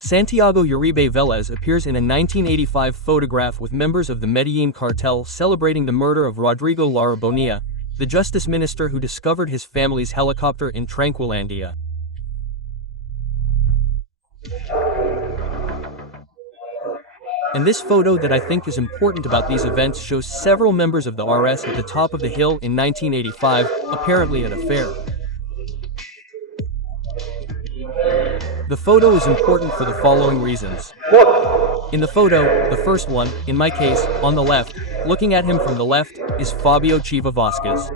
Santiago Uribe Vélez appears in a 1985 photograph with members of the Medellín cartel celebrating the murder of Rodrigo Lara Bonilla, the justice minister who discovered his family's helicopter in Tranquilandia. And this photo that I think is important about these events shows several members of the RS at the top of the hill in 1985, apparently at a fair. The photo is important for the following reasons. In the photo, the first one, in my case, on the left, looking at him from the left, is Fabio Chiva Vasquez.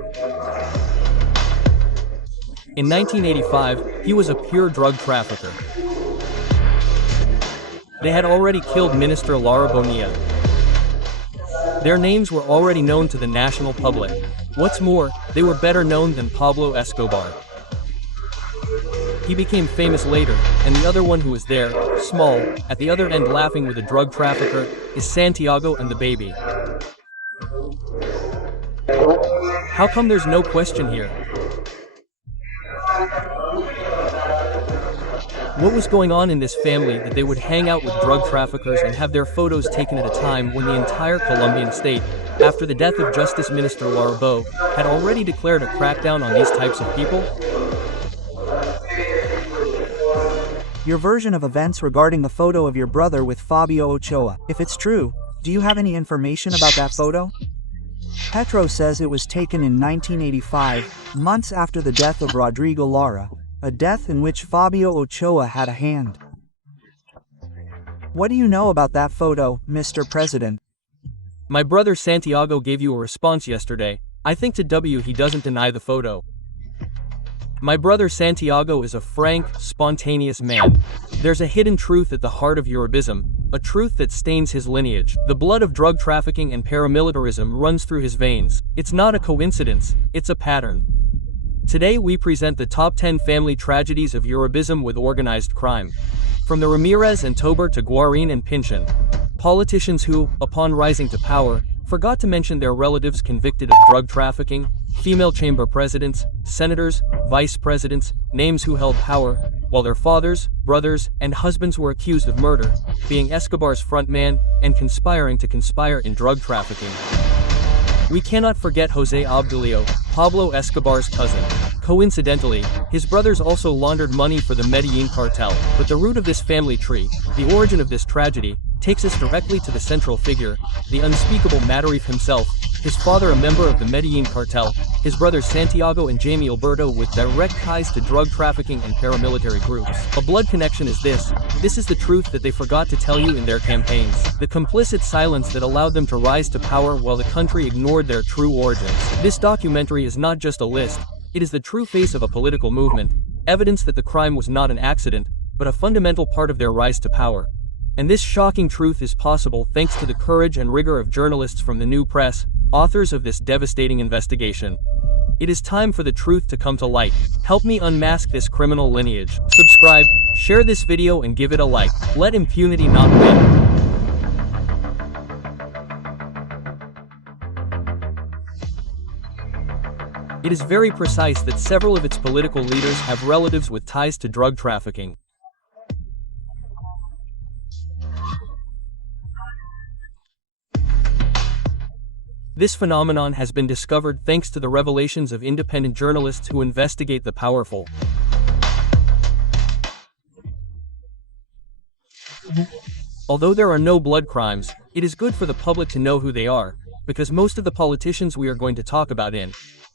In 1985, he was a pure drug trafficker. They had already killed Minister Lara Bonilla. Their names were already known to the national public. What's more, they were better known than Pablo Escobar. He became famous later, and the other one who was there, small, at the other end laughing with a drug trafficker, is Santiago and the baby. How come there's no question here? What was going on in this family that they would hang out with drug traffickers and have their photos taken at a time when the entire Colombian state, after the death of Justice Minister Lara Bo, had already declared a crackdown on these types of people? Your version of events regarding the photo of your brother with Fabio Ochoa. If it's true, do you have any information about that photo? Petro says it was taken in 1985, months after the death of Rodrigo Lara, a death in which Fabio Ochoa had a hand. What do you know about that photo, Mr. President? My brother Santiago gave you a response yesterday. I think to W he doesn't deny the photo. My brother Santiago is a frank, spontaneous man. There's a hidden truth at the heart of Uribism, a truth that stains his lineage. The blood of drug trafficking and paramilitarism runs through his veins. It's not a coincidence, it's a pattern. Today we present the top 10 family tragedies of Uribism with organized crime. From the Ramirez and Tober to Guarin and Pinchin. Politicians who, upon rising to power, forgot to mention their relatives convicted of drug trafficking, female chamber presidents, senators, vice presidents, names who held power, while their fathers, brothers, and husbands were accused of murder, being Escobar's frontman, and conspiring to conspire in drug trafficking. We cannot forget José Obdulio, Pablo Escobar's cousin. Coincidentally, his brothers also laundered money for the Medellín cartel, but the root of this family tree, the origin of this tragedy, takes us directly to the central figure, the unspeakable Matarif himself, his father a member of the Medellín cartel, his brothers Santiago and Jamie Alberto with direct ties to drug trafficking and paramilitary groups. A blood connection is this. This is the truth that they forgot to tell you in their campaigns. The complicit silence that allowed them to rise to power while the country ignored their true origins. This documentary is not just a list, it is the true face of a political movement, evidence that the crime was not an accident, but a fundamental part of their rise to power. And this shocking truth is possible thanks to the courage and rigor of journalists from the New Press, authors of this devastating investigation. It is time for the truth to come to light. Help me unmask this criminal lineage. Subscribe, share this video and give it a like. Let impunity not win. It is very precise that several of its political leaders have relatives with ties to drug trafficking. This phenomenon has been discovered thanks to the revelations of independent journalists who investigate the powerful. Although there are no blood crimes, it is good for the public to know who they are, because most of the politicians we are going to talk about in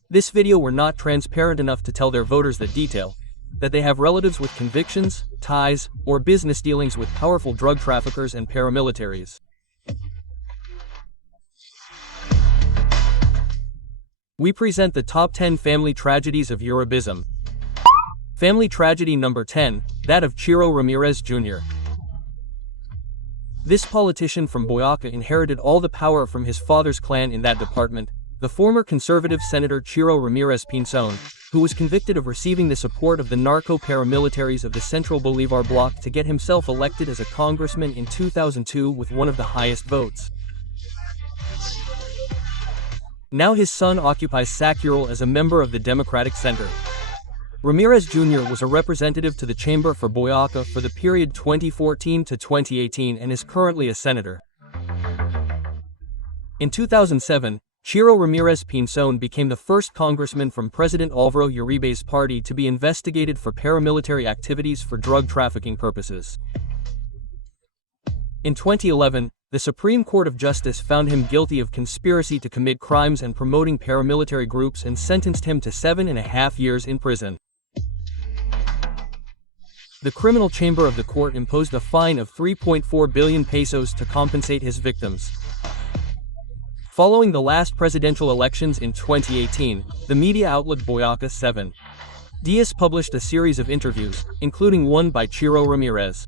this video were not transparent enough to tell their voters the detail, that they have relatives with convictions, ties, or business dealings with powerful drug traffickers and paramilitaries. We present the top 10 family tragedies of Uribism. Family tragedy number 10, that of Chiro Ramirez Jr. This politician from Boyacá inherited all the power from his father's clan in that department, the former conservative senator Chiro Ramirez Pinzón, who was convicted of receiving the support of the narco paramilitaries of the Central Bolivar bloc to get himself elected as a congressman in 2002 with one of the highest votes. Now his son occupies Sacural as a member of the Democratic Center. Ramirez Jr. was a representative to the Chamber for Boyaca for the period 2014 to 2018 and is currently a senator. In 2007, Chiro Ramirez Pinzon became the first congressman from President Álvaro Uribe's party to be investigated for paramilitary activities for drug trafficking purposes. In 2011, the Supreme Court of Justice found him guilty of conspiracy to commit crimes and promoting paramilitary groups and sentenced him to 7.5 years in prison. The criminal chamber of the court imposed a fine of 3.4 billion pesos to compensate his victims. Following the last presidential elections in 2018, the media outlet Boyaca 7 Dias published a series of interviews, including one by Chiro Ramirez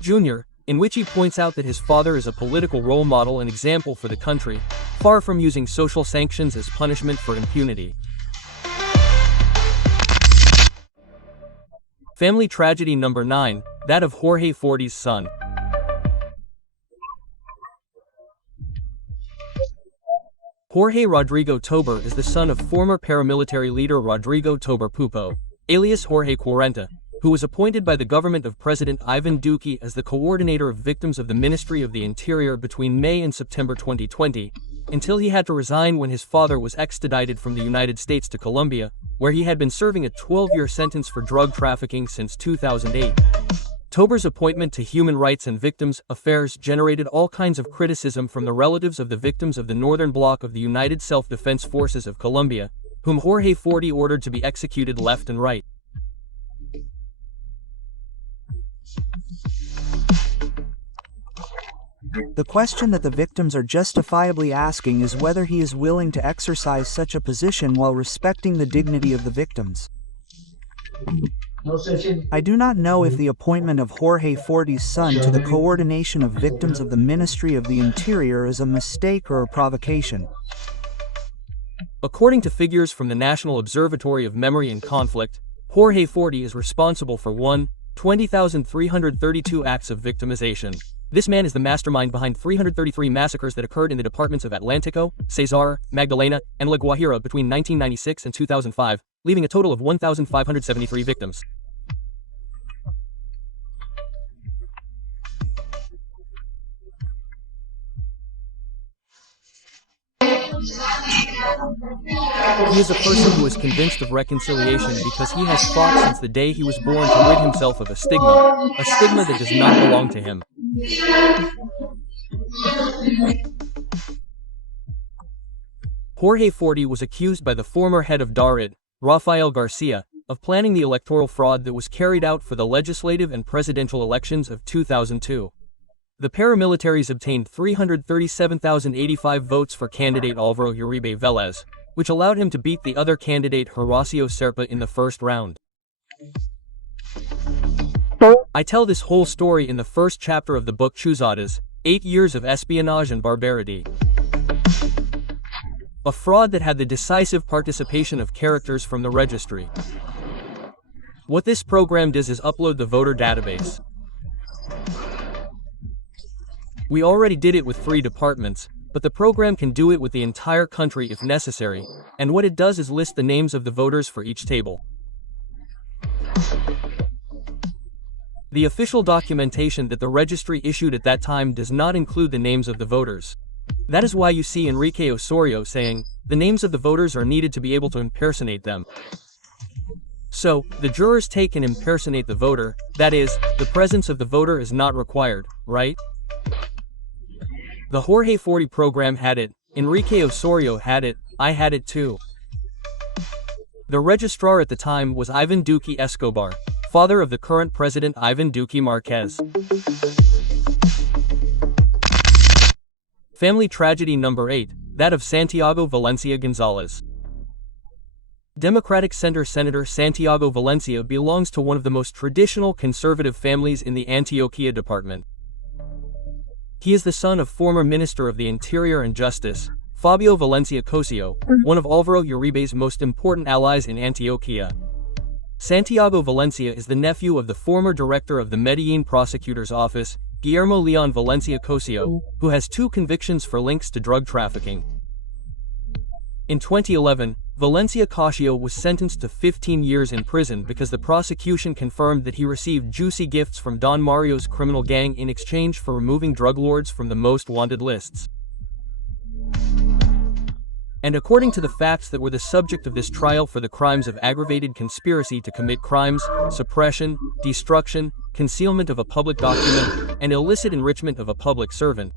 Jr., in which he points out that his father is a political role model and example for the country, far from using social sanctions as punishment for impunity. Family tragedy number 9, that of Jorge Forti's son. Jorge Rodrigo Tobar is the son of former paramilitary leader Rodrigo Tobar Pupo, alias Jorge 40, who was appointed by the government of President Ivan Duque as the coordinator of victims of the Ministry of the Interior between May and September 2020, until he had to resign when his father was extradited from the United States to Colombia, where he had been serving a 12-year sentence for drug trafficking since 2008. Tobar's appointment to Human Rights and Victims Affairs generated all kinds of criticism from the relatives of the victims of the Northern Bloc of the United Self-Defense Forces of Colombia, whom Jorge 40 ordered to be executed left and right. The question that the victims are justifiably asking is whether he is willing to exercise such a position while respecting the dignity of the victims. I do not know if the appointment of Jorge 40's son to the coordination of victims of the Ministry of the Interior is a mistake or a provocation. According to figures from the National Observatory of Memory and Conflict, Jorge 40 is responsible for 20,332 acts of victimization. This man is the mastermind behind 333 massacres that occurred in the departments of Atlántico, Cesar, Magdalena, and La Guajira between 1996 and 2005, leaving a total of 1,573 victims. He is a person who is convinced of reconciliation because he has fought since the day he was born to rid himself of a stigma that does not belong to him. Jorge 40 was accused by the former head of DARID, Rafael Garcia, of planning the electoral fraud that was carried out for the legislative and presidential elections of 2002. The paramilitaries obtained 337,085 votes for candidate Álvaro Uribe Vélez, which allowed him to beat the other candidate Horacio Serpa in the first round. I tell this whole story in the first chapter of the book Chuzadas, 8 Years of Espionage and Barbarity. A fraud that had the decisive participation of characters from the registry. What this program does is upload the voter database. We already did it with 3 departments, but the program can do it with the entire country if necessary, and what it does is list the names of the voters for each table. The official documentation that the registry issued at that time does not include the names of the voters. That is why you see Enrique Osorio saying, the names of the voters are needed to be able to impersonate them. So, the jurors take and impersonate the voter, that is, the presence of the voter is not required, right? The Jorge 40 program had it, Enrique Osorio had it, I had it too. The registrar at the time was Ivan Duque Escobar, father of the current president Ivan Duque Marquez. Family tragedy number 8, that of Santiago Valencia Gonzalez. Democratic Center Senator Santiago Valencia belongs to one of the most traditional conservative families in the Antioquia department. He is the son of former Minister of the Interior and Justice, Fabio Valencia Cosio, one of Álvaro Uribe's most important allies in Antioquia. Santiago Valencia is the nephew of the former director of the Medellín Prosecutor's Office, Guillermo Leon Valencia Cosio, who has 2 convictions for links to drug trafficking. In 2011, Valencia Cascio was sentenced to 15 years in prison because the prosecution confirmed that he received juicy gifts from Don Mario's criminal gang in exchange for removing drug lords from the most wanted lists. And according to the facts that were the subject of this trial for the crimes of aggravated conspiracy to commit crimes, suppression, destruction, concealment of a public document, and illicit enrichment of a public servant.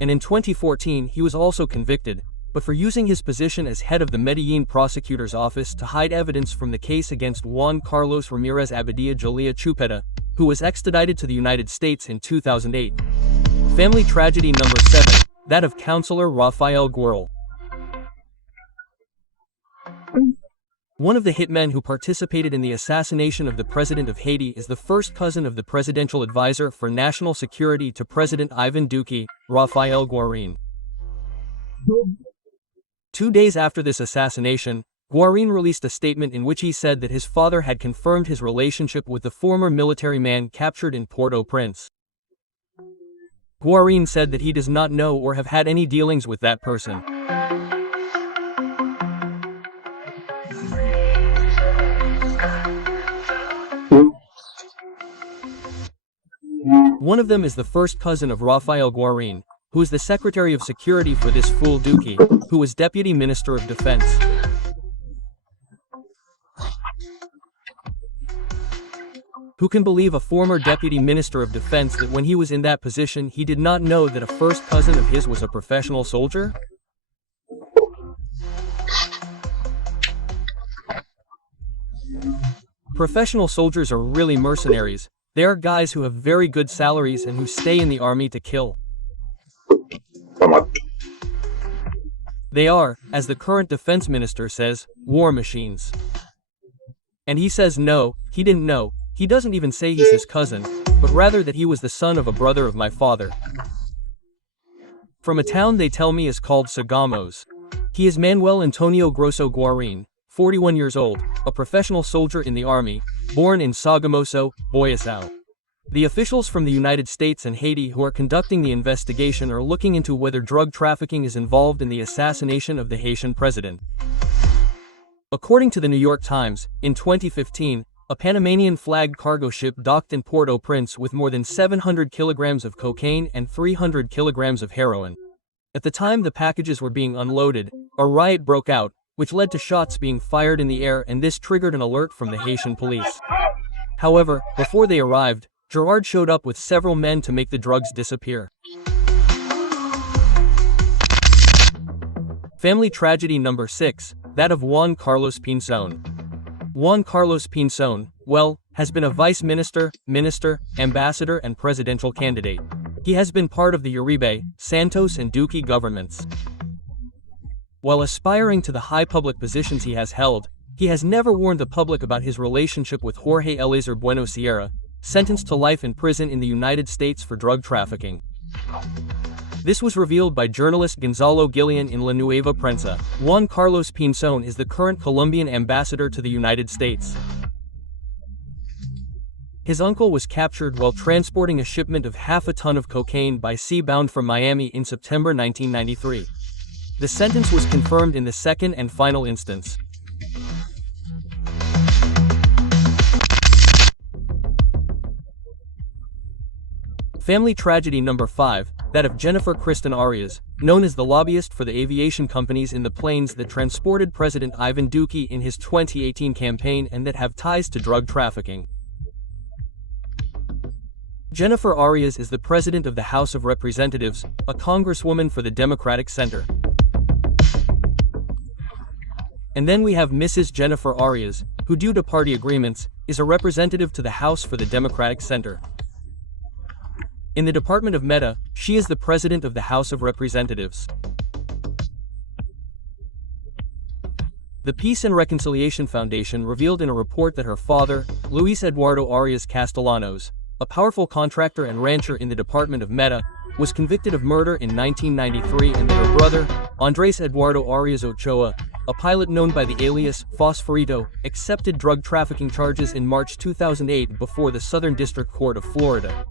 And in 2014 he was also convicted, but for using his position as head of the Medellín prosecutor's office to hide evidence from the case against Juan Carlos Ramirez Abadía Julia Chupeta, who was extradited to the United States in 2008. Family tragedy number 7, that of Counselor Rafael Guerrero. One of the hitmen who participated in the assassination of the president of Haiti is the first cousin of the presidential advisor for national security to President Ivan Duque, Rafael Guerrero. 2 days after this assassination, Guerrero released a statement in which he said that his father had confirmed his relationship with the former military man captured in Port-au-Prince. Guerrero said that he does not know or have had any dealings with that person. One of them is the first cousin of Rafael Guerrero, who is the Secretary of Security for this fool Duque, who was Deputy Minister of Defense. Who can believe a former Deputy Minister of Defense that when he was in that position he did not know that a first cousin of his was a professional soldier? Professional soldiers are really mercenaries. They are guys who have very good salaries and who stay in the army to kill. They are, as the current defense minister says, war machines. And he says no, he didn't know. He doesn't even say he's his cousin, but rather that he was the son of a brother of my father. From a town they tell me is called Sagamos. He is Manuel Antonio Grosso Guerrero, 41 years old, a professional soldier in the army, born in Sogamoso, Boyacao. The officials from the United States and Haiti who are conducting the investigation are looking into whether drug trafficking is involved in the assassination of the Haitian president. According to the New York Times, in 2015, a Panamanian-flagged cargo ship docked in Port-au-Prince with more than 700 kilograms of cocaine and 300 kilograms of heroin. At the time the packages were being unloaded, a riot broke out, which led to shots being fired in the air, and this triggered an alert from the Haitian police. However, before they arrived, Gerard showed up with several men to make the drugs disappear. Family tragedy number 6, that of Juan Carlos Pinzón. Juan Carlos Pinzón, well, has been a vice minister, ambassador and presidential candidate. He has been part of the Uribe, Santos and Duque governments. While aspiring to the high public positions he has held, he has never warned the public about his relationship with Jorge Eliezer Bueno Sierra, sentenced to life in prison in the United States for drug trafficking. This was revealed by journalist Gonzalo Gillian in La Nueva Prensa. Juan Carlos Pinzón is the current Colombian ambassador to the United States. His uncle was captured while transporting a shipment of half a ton of cocaine by sea bound from Miami in September 1993. The sentence was confirmed in the second and final instance. Family tragedy number 5, that of Jennifer Kristen Arias, known as the lobbyist for the aviation companies in the planes that transported President Ivan Duque in his 2018 campaign and that have ties to drug trafficking. Jennifer Arias is the president of the House of Representatives, a congresswoman for the Democratic Center. And then we have Mrs. Jennifer Arias, who due to party agreements, is a representative to the House for the Democratic Center. In the Department of Meta, she is the president of the House of Representatives. The Peace and Reconciliation Foundation revealed in a report that her father, Luis Eduardo Arias Castellanos, a powerful contractor and rancher in the Department of Meta, was convicted of murder in 1993 and that her brother, Andres Eduardo Arias Ochoa, a pilot known by the alias Fosforito, accepted drug trafficking charges in March 2008 before the Southern District Court of Florida.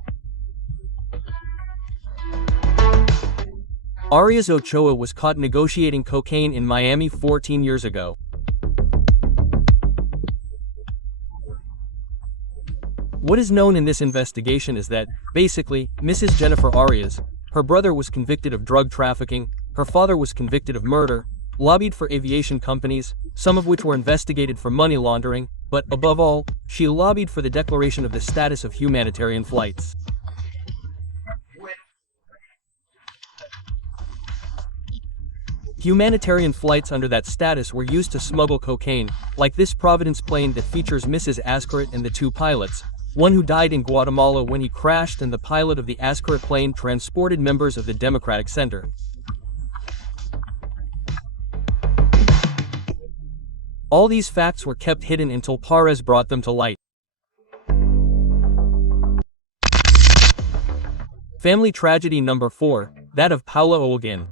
Arias Ochoa was caught negotiating cocaine in Miami 14 years ago. What is known in this investigation is that, basically, Mrs. Jennifer Arias, her brother was convicted of drug trafficking, her father was convicted of murder, lobbied for aviation companies, some of which were investigated for money laundering, but, above all, she lobbied for the declaration of the status of humanitarian flights. Humanitarian flights under that status were used to smuggle cocaine, like this Providence plane that features Mrs. Ascaret and the two pilots, one who died in Guatemala when he crashed and the pilot of the Ascaret plane transported members of the Democratic Center. All these facts were kept hidden until Perez brought them to light. Family tragedy number 4, that of Paola Holguín.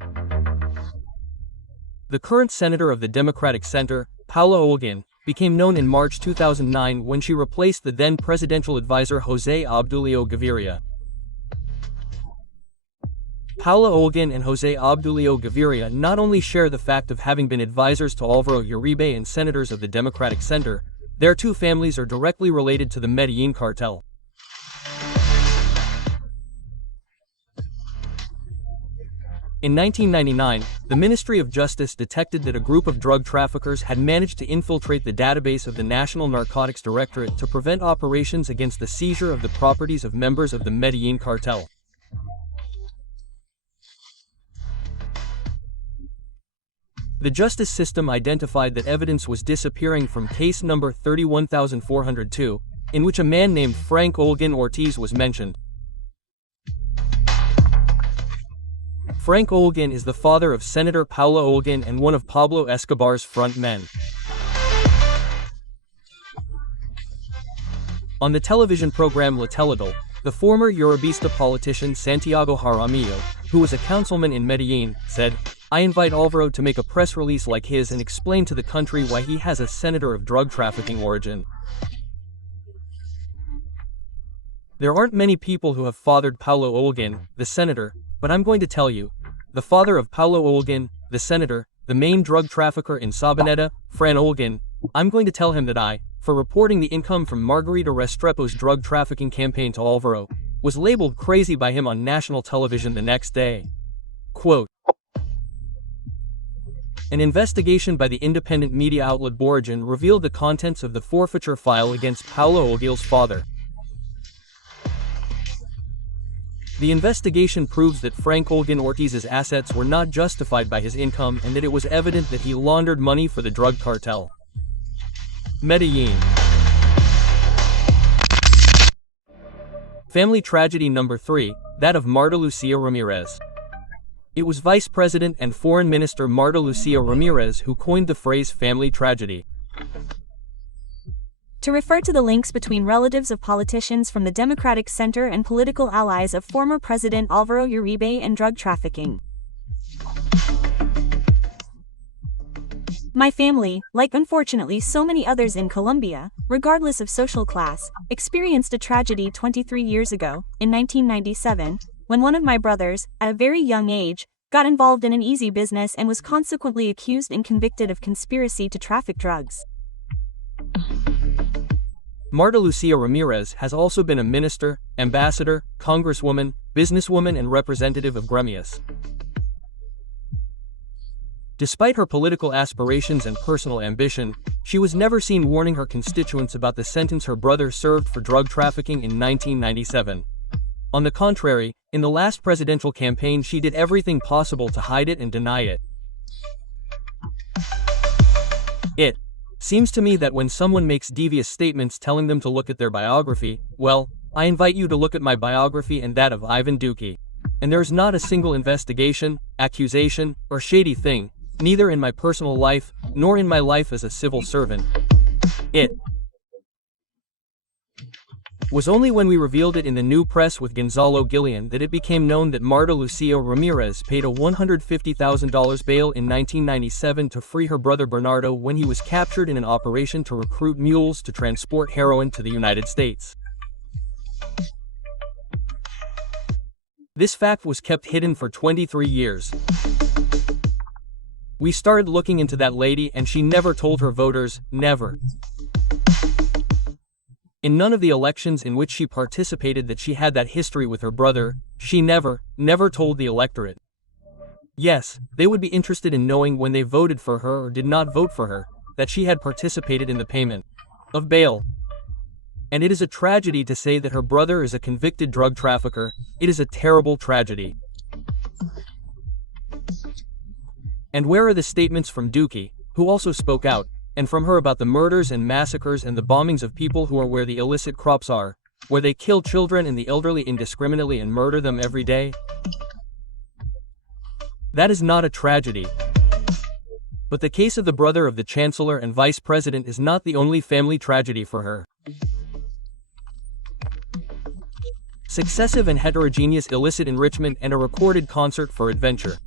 The current senator of the Democratic Center, Paola Holguín, became known in March 2009 when she replaced the then presidential advisor José Obdulio Gaviria. Paola Holguín and José Obdulio Gaviria not only share the fact of having been advisors to Álvaro Uribe and senators of the Democratic Center, their two families are directly related to the Medellín cartel. In 1999, the Ministry of Justice detected that a group of drug traffickers had managed to infiltrate the database of the National Narcotics Directorate to prevent operations against the seizure of the properties of members of the Medellín cartel. The justice system identified that evidence was disappearing from case number 31402, in which a man named Frank Holguín Ortiz was mentioned. Frank Holguín is the father of Senator Paola Holguín and one of Pablo Escobar's front men. On the television program La Teledol, the former Uribista politician Santiago Jaramillo, who was a councilman in Medellín, said, "I invite Álvaro to make a press release like his and explain to the country why he has a senator of drug trafficking origin." There aren't many people who have fathered Paola Holguín, the senator, but I'm going to tell you. The father of Paola Holguín, the senator, the main drug trafficker in Sabaneta, Fran Holguín, I'm going to tell him that for reporting the income from Margarita Restrepo's drug trafficking campaign to Álvaro, was labeled crazy by him on national television the next day. Quote, an investigation by the independent media outlet Origen revealed the contents of the forfeiture file against Paola Holguín's father. The investigation proves that Frank Holguín Ortiz's assets were not justified by his income and that it was evident that he laundered money for the drug cartel. Medellín. Family tragedy number 3, that of Marta Lucía Ramírez. It was Vice President and Foreign Minister Marta Lucía Ramírez who coined the phrase family tragedy. To refer to the links between relatives of politicians from the Democratic Center and political allies of former President Álvaro Uribe and drug trafficking. My family, like unfortunately so many others in Colombia, regardless of social class, experienced a tragedy 23 years ago, in 1997, when one of my brothers, at a very young age, got involved in an easy business and was consequently accused and convicted of conspiracy to traffic drugs. Marta Lucía Ramírez has also been a minister, ambassador, congresswoman, businesswoman and representative of gremios. Despite her political aspirations and personal ambition, she was never seen warning her constituents about the sentence her brother served for drug trafficking in 1997. On the contrary, in the last presidential campaign she did everything possible to hide it and deny it. It seems to me that when someone makes devious statements telling them to look at their biography, well, I invite you to look at my biography and that of Ivan Duque. And there's not a single investigation, accusation, or shady thing, neither in my personal life, nor in my life as a civil servant. It was only when we revealed it in the new press with Gonzalo Gillian that it became known that Marta Lucía Ramírez paid a $150,000 bail in 1997 to free her brother Bernardo when he was captured in an operation to recruit mules to transport heroin to the United States. This fact was kept hidden for 23 years. We started looking into that lady and she never told her voters, never. In none of the elections in which she participated that she had that history with her brother, she never told the electorate. Yes, they would be interested in knowing when they voted for her or did not vote for her, that she had participated in the payment of bail. And it is a tragedy to say that her brother is a convicted drug trafficker. It is a terrible tragedy. And where are the statements from Dookie, who also spoke out, and from her about the murders and massacres and the bombings of people who are where the illicit crops are, where they kill children and the elderly indiscriminately and murder them every day? That is not a tragedy. But the case of the brother of the chancellor and vice president is not the only family tragedy for her. Successive and heterogeneous illicit enrichment and a recorded concert for adventure.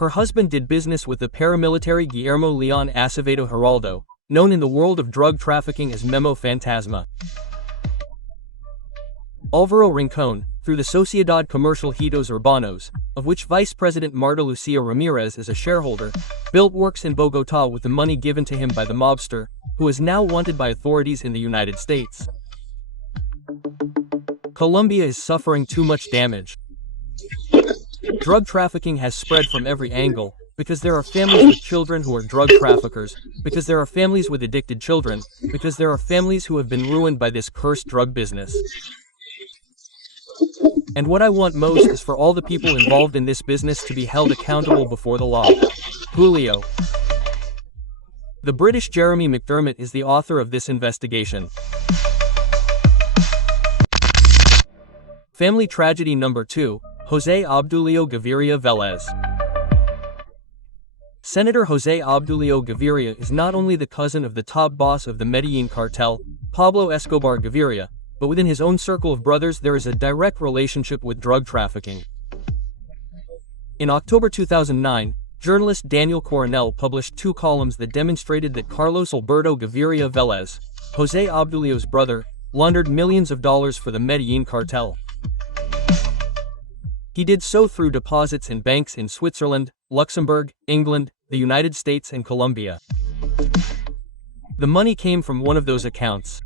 Her husband did business with the paramilitary Guillermo Leon Acevedo Giraldo, known in the world of drug trafficking as Memo Fantasma. Álvaro Rincón, through the Sociedad Comercial Hitos Urbanos, of which Vice President Marta Lucía Ramírez is a shareholder, built works in Bogotá with the money given to him by the mobster, who is now wanted by authorities in the United States. Colombia is suffering too much damage. Drug trafficking has spread from every angle, because there are families with children who are drug traffickers, because there are families with addicted children, because there are families who have been ruined by this cursed drug business. And what I want most is for all the people involved in this business to be held accountable before the law. Julio. The British Jeremy McDermott is the author of this investigation. Family tragedy number 2, José Obdulio Gaviria Vélez. Senator José Obdulio Gaviria is not only the cousin of the top boss of the Medellín cartel, Pablo Escobar Gaviria, but within his own circle of brothers there is a direct relationship with drug trafficking. In October 2009, journalist Daniel Coronel published 2 columns that demonstrated that Carlos Alberto Gaviria Vélez, José Obdulio's brother, laundered millions of dollars for the Medellín cartel. He did so through deposits in banks in Switzerland, Luxembourg, England, the United States and Colombia. The money came from one of those accounts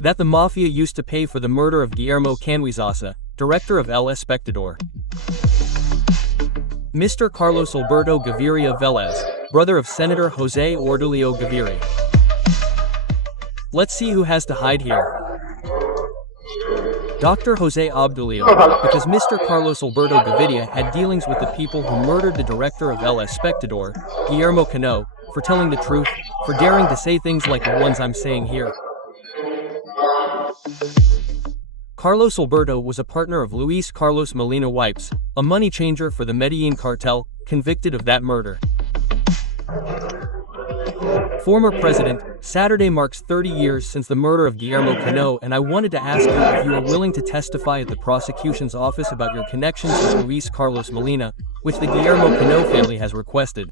that the mafia used to pay for the murder of Guillermo Canhuizaza, director of El Espectador. Mr. Carlos Alberto Gaviria Vélez, brother of Senator José Obdulio Gaviria. Let's see who has to hide here. Dr. José Obdulio, because Mr. Carlos Alberto Gaviria had dealings with the people who murdered the director of El Espectador, Guillermo Cano, for telling the truth, for daring to say things like the ones I'm saying here. Carlos Alberto was a partner of Luis Carlos Molina Wipes, a money changer for the Medellín cartel, convicted of that murder. Former President, Saturday marks 30 years since the murder of Guillermo Cano, and I wanted to ask you if you are willing to testify at the prosecution's office about your connections with Luis Carlos Molina, which the Guillermo Cano family has requested.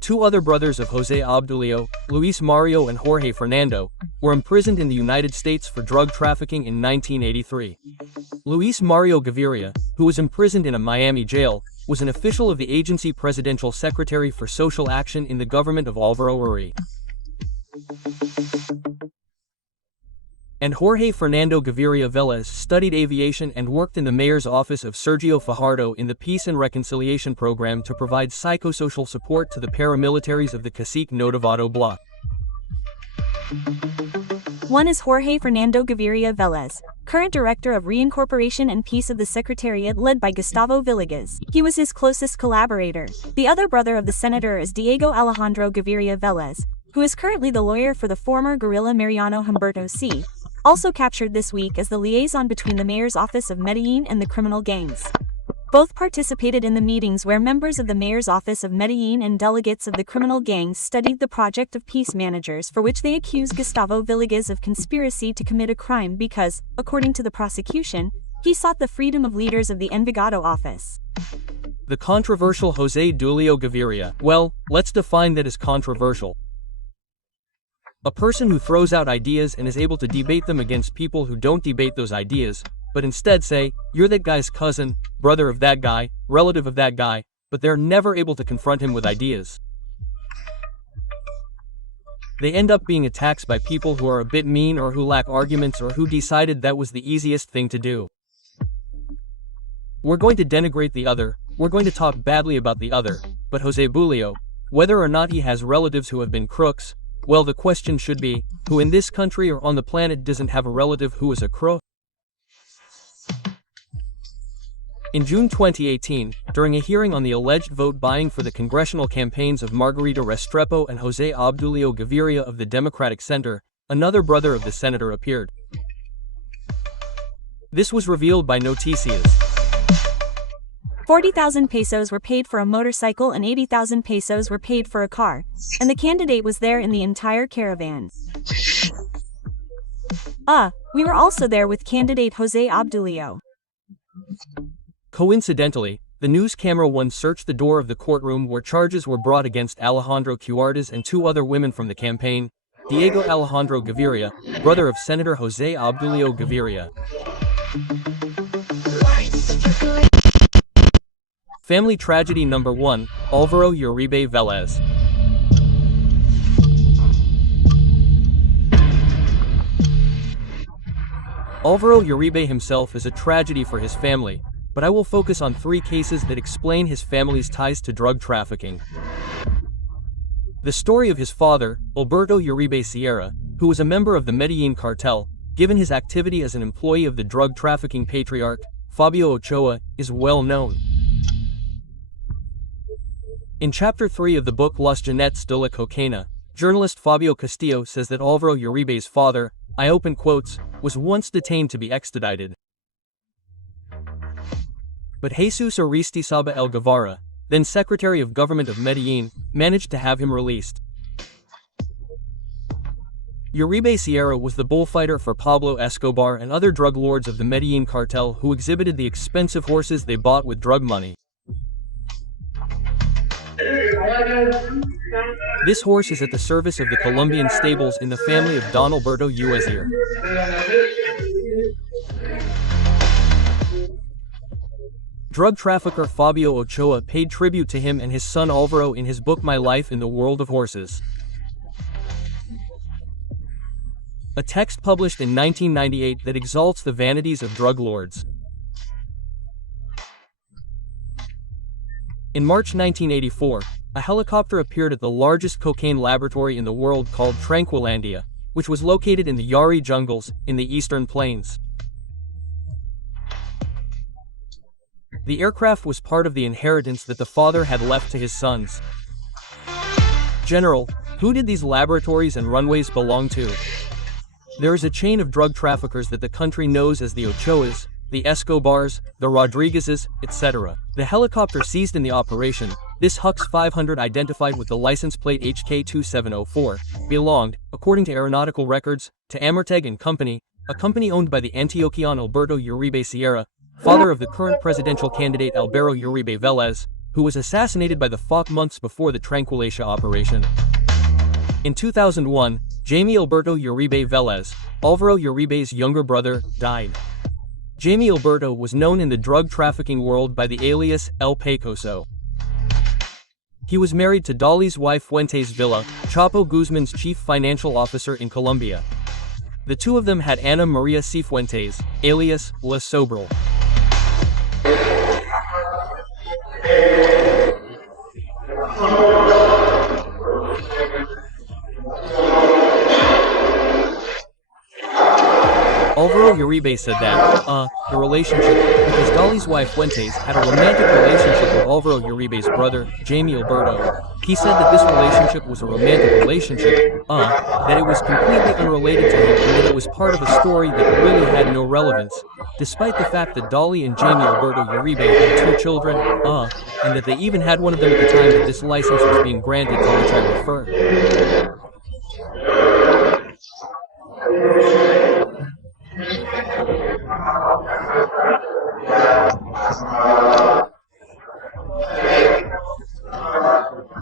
2 other brothers of José Obdulio, Luis Mario and Jorge Fernando, were imprisoned in the United States for drug trafficking in 1983. Luis Mario Gaviria, who was imprisoned in a Miami jail, was an official of the agency Presidential Secretary for Social Action in the government of Álvaro Uribe. And Jorge Fernando Gaviria Vélez studied aviation and worked in the mayor's office of Sergio Fajardo in the Peace and Reconciliation Program to provide psychosocial support to the paramilitaries of the Cacique Notivado bloc. One is Jorge Fernando Gaviria Vélez, current Director of Reincorporation and Peace of the Secretariat led by Gustavo Villegas. He was his closest collaborator. The other brother of the senator is Diego Alejandro Gaviria Vélez, who is currently the lawyer for the former guerrilla Mariano Humberto C., also captured this week as the liaison between the mayor's office of Medellín and the criminal gangs. Both participated in the meetings where members of the mayor's office of Medellín and delegates of the criminal gangs studied the project of peace managers for which they accused Gustavo Villegas of conspiracy to commit a crime because, according to the prosecution, he sought the freedom of leaders of the Envigado office. The controversial José Obdulio Gaviria. Well, let's define that as controversial. A person who throws out ideas and is able to debate them against people who don't debate those ideas, but instead say, "You're that guy's cousin, brother of that guy, relative of that guy," but they're never able to confront him with ideas. They end up being attacked by people who are a bit mean or who lack arguments or who decided that was the easiest thing to do. We're going to denigrate the other, we're going to talk badly about the other, but Jose Obdulio, whether or not he has relatives who have been crooks, well, the question should be, who in this country or on the planet doesn't have a relative who is a crook? In June 2018, during a hearing on the alleged vote buying for the congressional campaigns of Margarita Restrepo and Jose Obdulio Gaviria of the Democratic Center, another brother of the senator appeared. This was revealed by Noticias. 40,000 pesos were paid for a motorcycle and 80,000 pesos were paid for a car, and the candidate was there in the entire caravan. We were also there with candidate Jose Obdulio. Coincidentally, the news camera one searched the door of the courtroom where charges were brought against Alejandro Cuartas and two other women from the campaign, Diego Alejandro Gaviria, brother of Senator Jose Obdulio Gaviria. Family tragedy number 1, Álvaro Uribe Vélez. Álvaro Uribe himself is a tragedy for his family, but I will focus on 3 cases that explain his family's ties to drug trafficking. The story of his father, Alberto Uribe Sierra, who was a member of the Medellín cartel, given his activity as an employee of the drug trafficking patriarch, Fabio Ochoa, is well known. In Chapter 3 of the book Los Jinetes de la Cocaína, journalist Fabio Castillo says that Álvaro Uribe's father, I open quotes, was once detained to be extradited. But Jesus Aristizábal El Guevara, then Secretary of Government of Medellín, managed to have him released. Uribe Sierra was the bullfighter for Pablo Escobar and other drug lords of the Medellín cartel who exhibited the expensive horses they bought with drug money. This horse is at the service of the Colombian stables in the family of Don Alberto Uezir. Drug trafficker Fabio Ochoa paid tribute to him and his son Álvaro in his book My Life in the World of Horses. A text published in 1998 that exalts the vanities of drug lords. In March 1984, a helicopter appeared at the largest cocaine laboratory in the world called Tranquilandia, which was located in the Yari jungles, in the eastern plains. The aircraft was part of the inheritance that the father had left to his sons. General, who did these laboratories and runways belong to? There is a chain of drug traffickers that the country knows as the Ochoas, the Escobars, the Rodriguezes, etc. The helicopter seized in the operation, this Hux 500 identified with the license plate HK2704, belonged, according to aeronautical records, to Amerteg and Company, a company owned by the Antioquian Alberto Uribe Sierra, father of the current presidential candidate Álvaro Uribe Vélez, who was assassinated by the FARC months before the Tranquilacia operation. In 2001, Jaime Alberto Uribe Vélez, Álvaro Uribe's younger brother, died. Jaime Alberto was known in the drug trafficking world by the alias El Pecoso. He was married to Dolly's wife Fuentes Villa, Chapo Guzman's chief financial officer in Colombia. The two of them had Ana Maria Cifuentes, alias La Sobral. Álvaro Uribe said that, the relationship, because Dolly's wife Fuentes had a romantic relationship with Álvaro Uribe's brother, Jaime Alberto. He said that this relationship was a romantic relationship, that it was completely unrelated to him and that it was part of a story that really had no relevance, despite the fact that Dolly and Jaime Alberto Uribe had 2 children, and that they even had one of them at the time that this license was being granted, to which I refer.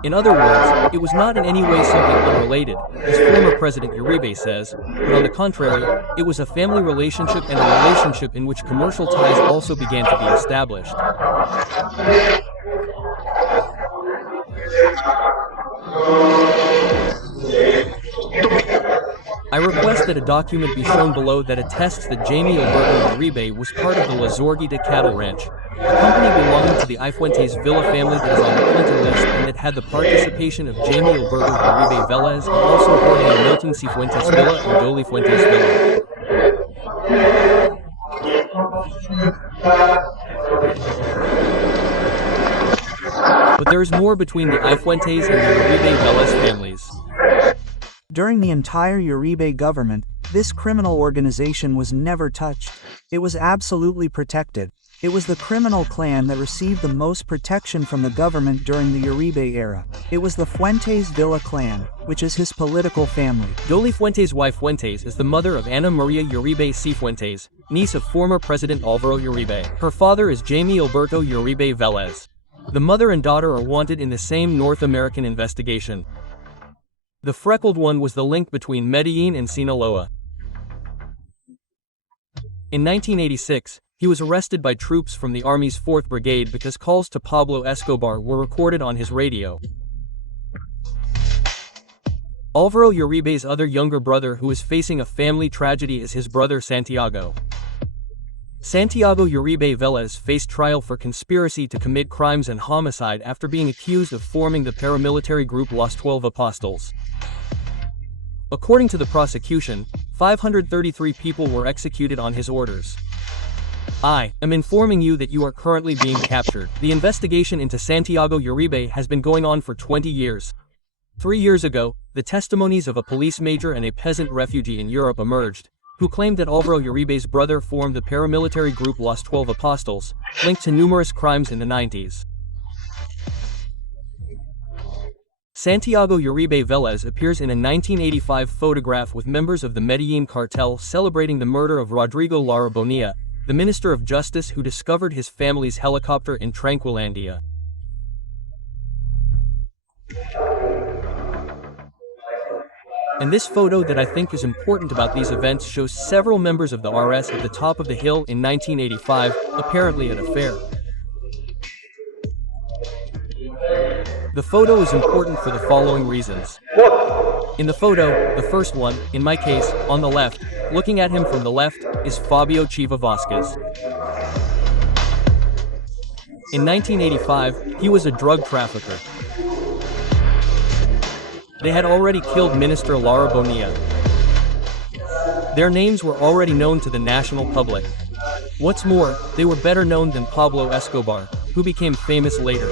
In other words, it was not in any way something unrelated, as former President Uribe says, but on the contrary, it was a family relationship and a relationship in which commercial ties also began to be established. I request that a document be shown below that attests that Jamie Alberto Uribe was part of the La Zorguita Cattle Ranch, a company belonging to the Ifuentes Villa family that is on the Clinton list and that had the participation of Jamie Alberto Uribe Vélez and also Jorge Milton Cifuentes Villa and Dolly Fuentes Villa. But there is more between the Ifuentes and the Uribe Vélez families. During the entire Uribe government, this criminal organization was never touched. It was absolutely protected. It was the criminal clan that received the most protection from the government during the Uribe era. It was the Fuentes Villa clan, which is his political family. Dolly Fuentes' wife Fuentes is the mother of Ana Maria Uribe Cifuentes, niece of former President Álvaro Uribe. Her father is Jamie Alberto Uribe Vélez. The mother and daughter are wanted in the same North American investigation. The freckled one was the link between Medellín and Sinaloa. In 1986, he was arrested by troops from the Army's 4th Brigade because calls to Pablo Escobar were recorded on his radio. Álvaro Uribe's other younger brother who is facing a family tragedy is his brother Santiago. Santiago Uribe Vélez faced trial for conspiracy to commit crimes and homicide after being accused of forming the paramilitary group Los 12 Apostles. According to the prosecution, 533 people were executed on his orders. I am informing you that you are currently being captured. The investigation into Santiago Uribe has been going on for 20 years. 3 years ago, the testimonies of a police major and a peasant refugee in Europe emerged, who claimed that Álvaro Uribe's brother formed the paramilitary group Los 12 Apostles, linked to numerous crimes in the 90s. Santiago Uribe Vélez appears in a 1985 photograph with members of the Medellín cartel celebrating the murder of Rodrigo Lara Bonilla, the Minister of Justice who discovered his family's helicopter in Tranquilandia. And this photo that I think is important about these events shows several members of the RS at the top of the hill in 1985, apparently at a fair. The photo is important for the following reasons. In the photo, the first one, in my case, on the left, looking at him from the left, is Fabio Chiva Vasquez. In 1985, he was a drug trafficker. They had already killed Minister Lara Bonilla. Their names were already known to the national public. What's more, they were better known than Pablo Escobar, who became famous later.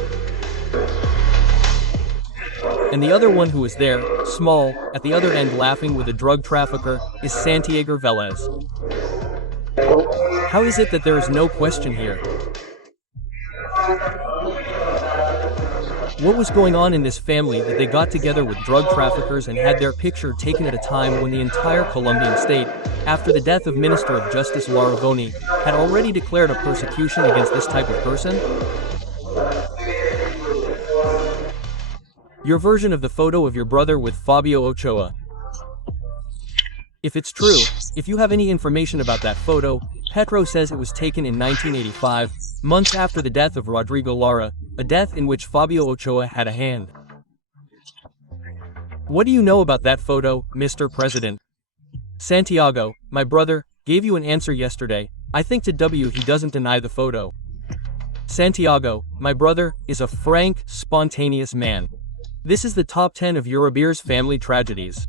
And the other one who is there, small, at the other end laughing with a drug trafficker, is Santiago Vélez. How is it that there is no question here? What was going on in this family that they got together with drug traffickers and had their picture taken at a time when the entire Colombian state, after the death of Minister of Justice Lara Bonilla, had already declared a persecution against this type of person? Your version of the photo of your brother with Fabio Ochoa. If it's true, if you have any information about that photo, Petro says it was taken in 1985, months after the death of Rodrigo Lara, a death in which Fabio Ochoa had a hand. What do you know about that photo, Mr. President? Santiago, my brother, gave you an answer yesterday. I think to W he doesn't deny the photo. Santiago, my brother, is a frank, spontaneous man. This is the top 10 of Uribe's family tragedies.